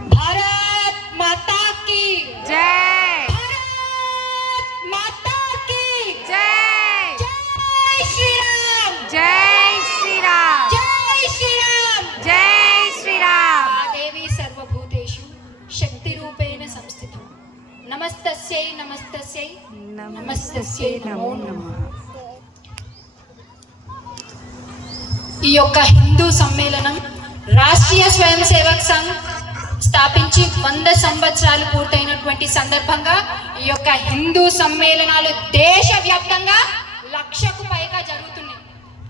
भारत माता की जय, भारत माता की जय, जय श्री राम, जय श्री राम, जय श्री राम, जय श्री राम। देवी सर्वभूतेषु शक्ति रूपेण संस्थिता। नमस्तस्यै नमस्तस्यै नमस्तस्यै नमो नमः। ఈ యొక్క హిందూ సమ్మేళనం రాష్ట్రీయ స్వయం సేవక్ సంఘ్ స్థాపించి 100 సంవత్సరాలు పూర్తయినటువంటి సందర్భంగా ఈ యొక్క హిందూ సమ్మేళనాలు దేశవ్యాప్తంగా 1,00,000కు పైగా జరుగుతున్నాయి.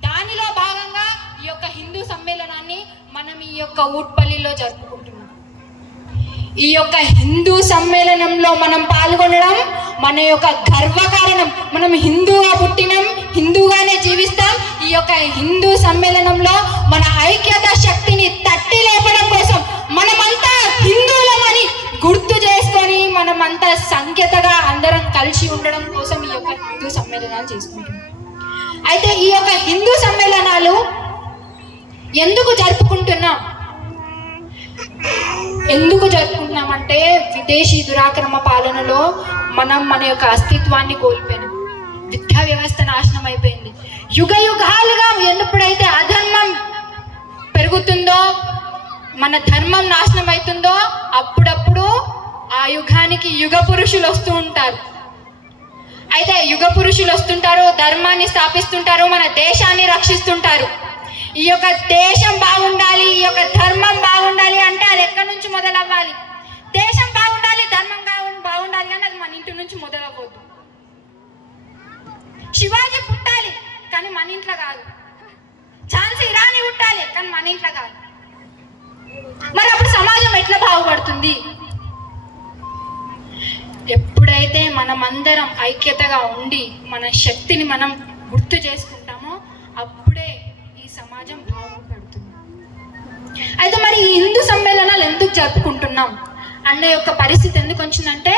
దానిలో భాగంగా ఈ యొక్క హిందూ సమ్మేళనాన్ని మనం ఈ యొక్క ఊట్పల్లిలో జరుపుకుంటున్నాం. ఈ యొక్క హిందూ సమ్మేళనంలో మనం పాల్గొనడం మన యొక్క గర్వకారణం. మనం హిందూగా పుట్టినాం, హిందూగానే జీవిస్తాం. ఈ యొక్క హిందూ సమ్మేళనంలో మన ఐక్యత శక్తిని తట్టి లేపడం కోసం మనమంతా హిందువులమని గుర్తు చేసుకొని మనమంతా సంఖ్యతగా అందరం కలిసి ఉండడం కోసం ఈ యొక్క హిందూ సమ్మేళనాలు చేసుకుంటున్నాం. అయితే ఈ యొక్క హిందూ సమ్మేళనాలు ఎందుకు జరుపుకుంటున్నామంటే విదేశీ దురాక్రమ పాలనలో మనం మన యొక్క అస్తిత్వాన్ని కోల్పోయినాం. విద్యా వ్యవస్థ నాశనం అయిపోయింది. యుగ యుగాలుగా ఎప్పుడైతే అధర్మం పెరుగుతుందో, మన ధర్మం నాశనం అవుతుందో, అప్పుడప్పుడు ఆ యుగానికి యుగ పురుషులు వస్తూ ఉంటారు. అయితే యుగ పురుషులు వస్తుంటారు, ధర్మాన్ని స్థాపిస్తుంటారు, మన దేశాన్ని రక్షిస్తుంటారు. ఈ యొక్క దేశం బాగుండాలి, ఈ యొక్క ధర్మం బాగుండాలి అంటే అది ఎక్కడి నుంచి మొదలవ్వాలి? దేశం బాగుండాలి, ధర్మం బాగుండాలి అని అది మన ఇంటి నుంచి మొదలవ్వద్దు. శివాజీ పుట్టాలి కానీ మన ఇంట్లో కాదు. ఝాన్సీ రాణి పుట్టాలి కానీ మన ఇంట్లో కాదు. మరి అప్పుడు సమాజం ఎట్లా బాగుపడుతుంది? ఎప్పుడైతే మనమందరం ఐక్యతగా ఉండి మన శక్తిని మనం గుర్తు చేసుకుంటామో అప్పుడే ఈ సమాజం బాగుపడుతుంది. అయితే మరి ఈ హిందూ సమ్మేళనాలు ఎందుకు జరుపుకుంటున్నాం అన్న యొక్క పరిస్థితి ఎందుకు వచ్చిందంటే,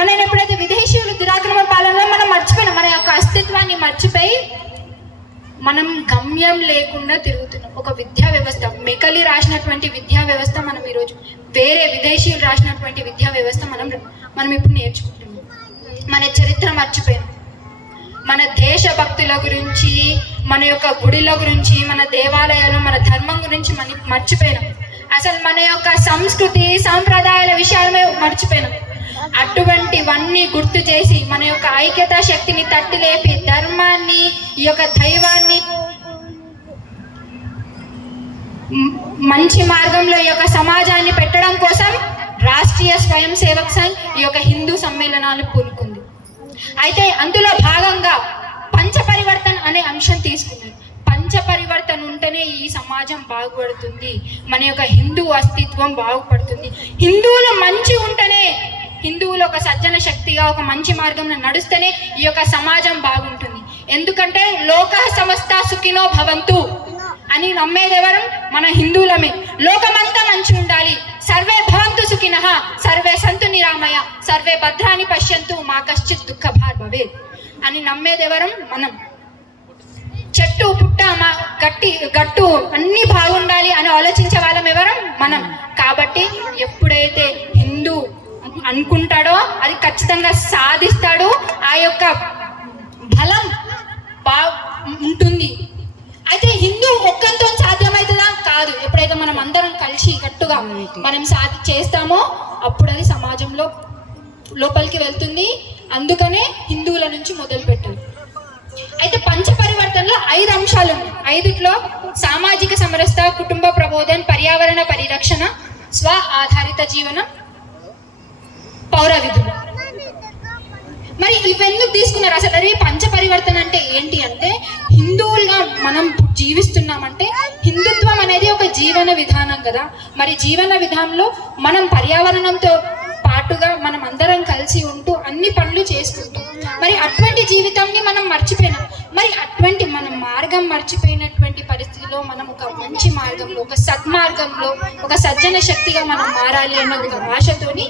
మనం ఎప్పుడైతే విదేశీయులు దురాక్రమణ పాలనలో మనం మర్చిపోయినాం, మన యొక్క అస్తిత్వాన్ని మర్చిపోయి మనం గమ్యం లేకుండా తిరుగుతున్నాం. ఒక విద్యా వ్యవస్థ, మెకలి రాసినటువంటి విద్యా వ్యవస్థ మనం ఈరోజు వేరే విదేశీయులు రాసినటువంటి విద్యా వ్యవస్థ మనం ఇప్పుడు నేర్చుకుంటున్నాం. మన చరిత్ర మర్చిపోయాం. మన దేశభక్తుల గురించి, మన యొక్క గుడిల గురించి, మన దేవాలయాలు, మన ధర్మం గురించి మర్చిపోయినాం. అసలు మన యొక్క సంస్కృతి సాంప్రదాయాల విషయాలమే మర్చిపోయినాం. అటువంటివన్నీ గుర్తు చేసి మన యొక్క ఐక్యతా శక్తిని తట్టి లేపి ధర్మాన్ని, ఈ యొక్క దైవాన్ని మంచి మార్గంలో ఈ యొక్క సమాజాన్ని పెట్టడం కోసం రాష్ట్రీయ స్వయం సేవక్ సంఘ్ ఈ యొక్క హిందూ సమ్మేళనాలు పూనుకుంది. అయితే అందులో భాగంగా పంచపరివర్తన్ అనే అంశం తీసుకున్నారు. పంచపరివర్తన ఉంటేనే ఈ సమాజం బాగుపడుతుంది, మన యొక్క హిందూ అస్తిత్వం బాగుపడుతుంది. హిందువులు మంచి ఉంటేనే, హిందువులు ఒక సజ్జన శక్తిగా ఒక మంచి మార్గంలో నడుస్తేనే ఈ యొక్క సమాజం బాగుంటుంది. ఎందుకంటే లోకః సమస్తా సుఖినో భవంతు అని నమ్మేదెవరం? మన హిందువులమే. లోకమంతా మంచి ఉండాలి, సర్వే భవంతు సుఖినః, సర్వే సంతు నిరామయ, సర్వే భద్రాని పశ్యంతు, మా కశ్చిత్ దుఃఖ భార్ భవేత్ అని నమ్మేదెవరం? మనం. చెట్టు పుట్ట మా గట్టు అన్ని బాగుండాలి అని ఆలోచించే వాళ్ళం ఎవరం? మనం. కాబట్టి ఎప్పుడైతే హిందూ అనుకుంటాడో అది ఖచ్చితంగా సాధిస్తాడు. ఆ యొక్క బలం ఉంటుంది. అయితే హిందూ ఒక్కరితో సాధ్యమవుతుందా? కాదు. ఎప్పుడైతే మనం అందరం కలిసి గట్టుగా మనం చేస్తామో అప్పుడు అది సమాజంలో లోపలికి వెళ్తుంది. అందుకనే హిందువుల నుంచి మొదలు పెట్టారు. అయితే పంచపరివర్తనలో 5 అంశాలు ఉన్నాయి. 5ట్లో సామాజిక సమరసత, కుటుంబ ప్రబోధన్, పర్యావరణ పరిరక్షణ, స్వ ఆధారిత జీవనం, పౌర విధులు. మరి ఇవెందుకు తీసుకున్నారు? అసలు పంచపరివర్తన అంటే ఏంటి అంటే, హిందువులుగా మనం జీవిస్తున్నామంటే హిందుత్వం అనేది ఒక జీవన విధానం కదా. మరి జీవన విధానంలో మనం పర్యావరణంతో పాటుగా మనం అందరం కలిసి ఉంటూ అన్ని పనులు చేసుకుంటాం. మరి అటువంటి జీవితాన్ని మనం మర్చిపోయినాం. మరి అటువంటి మనం మార్గం మర్చిపోయినటువంటి పరిస్థితిలో మనం ఒక మంచి మార్గంలో, ఒక సద్మార్గంలో, ఒక సజ్జన శక్తిగా మనం మారాలి అన్న ఒక ఆశతోని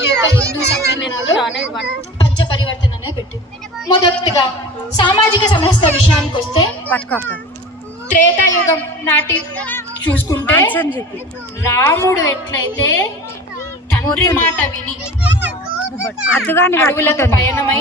ఈ యొక్క హిందూ సమ్మేళనాలు పంచపరివర్తన అనేది పెట్టింది. మొదటిగా సామాజిక సమరసత విషయానికి వస్తే, త్రేతాయుగం నాటి చూసుకుంటే రాముడు ఎట్లయితే తండ్రి మాట విని అతుగాని అడవులకు పయనమై